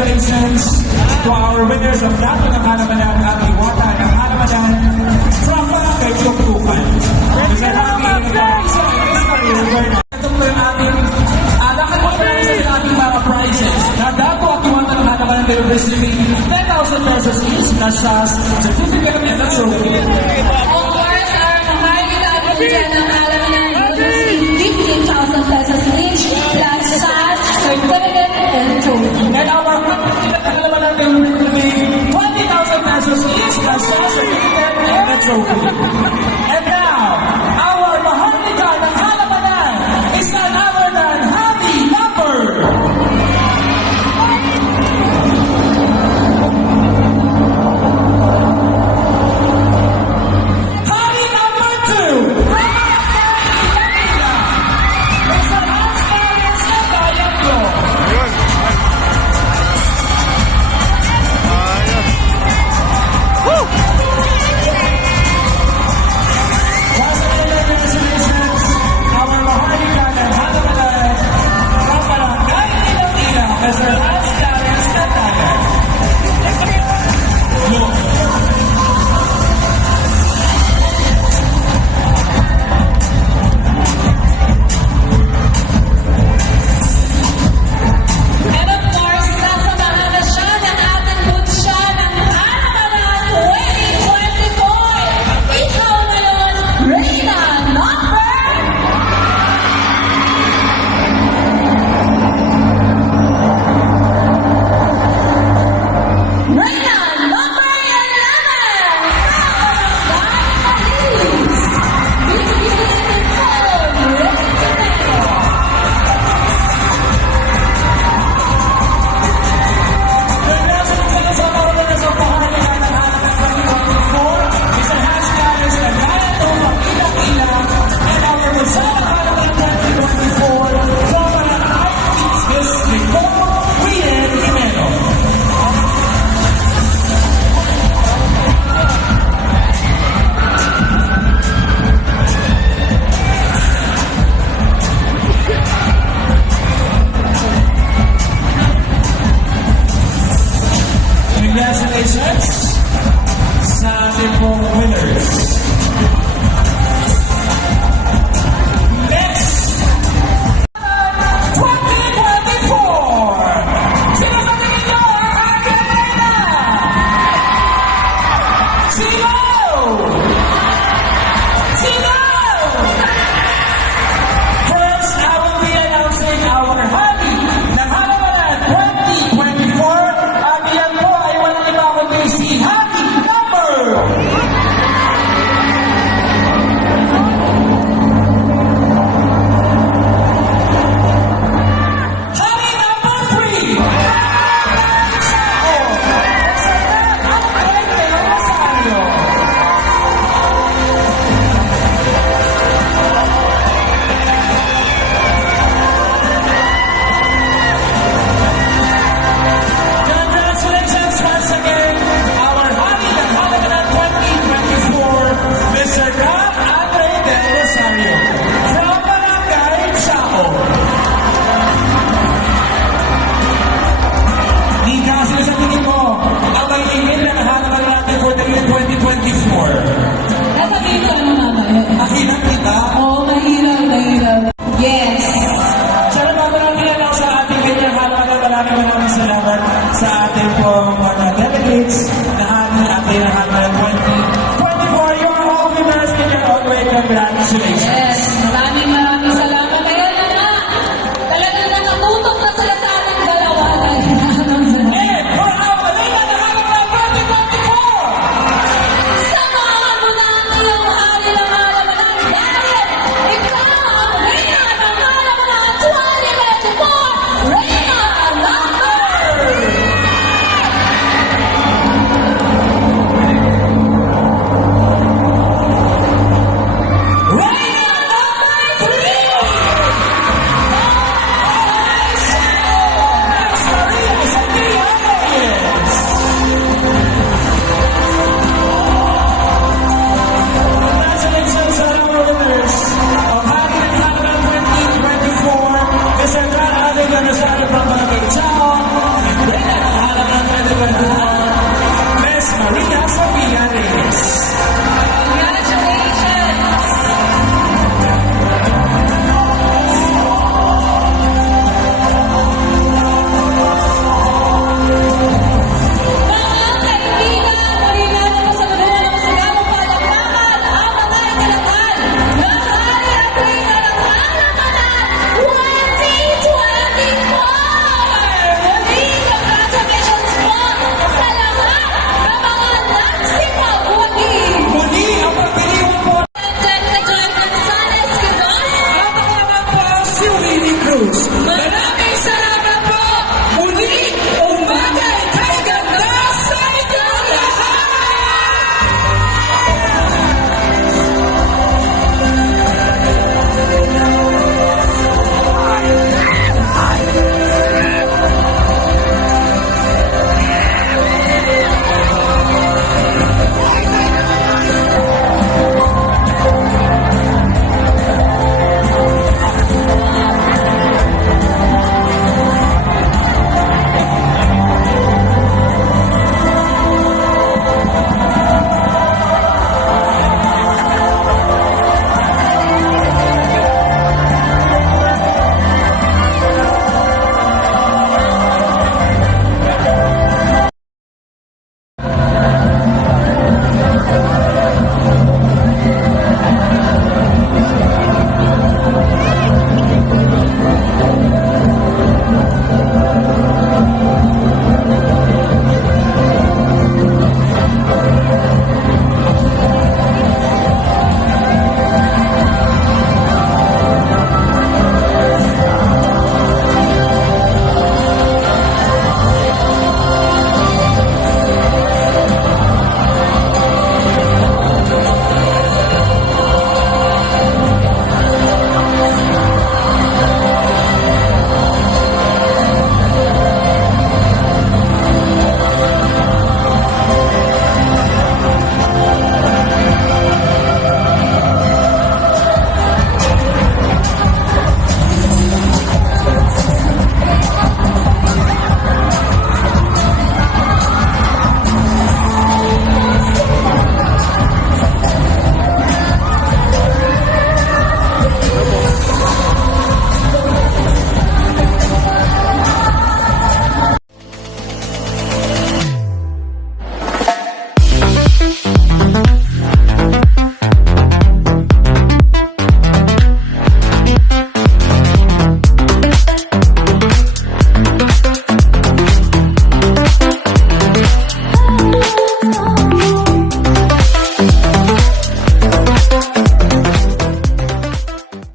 congratulations to our winners of Dato ng Halamanan at Iwata ng Halamanan from Barangay Tuktukan. Ito po yung ating nakapagpapalala sa ating mga prizes na Dato at Iwata ng Halamanan will receive 10,000 pesos each na sa certificate of trophy. Of course, our Maharlika Abunjan ng Halamanan will receive 15,000 pesos each plus cash, certificate, and trophy. And our Halamanan will receive 20,000 pesos each plus cash, certificate, and a trophy. And now, our Maharlika ng Halamanan is none other than Happy Number. Congratulations sa ating pong winners. Next, 2024! Sino sa tingin nyo ang ating reyna? Sino? Sino? First, I will be announcing our Happy ng Halamanan 2024. At iyan po ay walang iba kundi si Happy Number! Happy Number 3! Sa Andrete Rosario. Congratulations once again, our Happy ng Halamanan 2024, Mr. Cap Andre Del Rosario, from Barangay Chao. Di kasi sa tingin mo, ang magiging ng Halamanan natin for the year 2024. Nasabihin ko ano nga ba yun? Mahirap kita. Oo, mahirap. Yes! Siyempre, bago natin yan lang sa ating kanyang Halamanan, maraming salamat sa ating pong mga delegates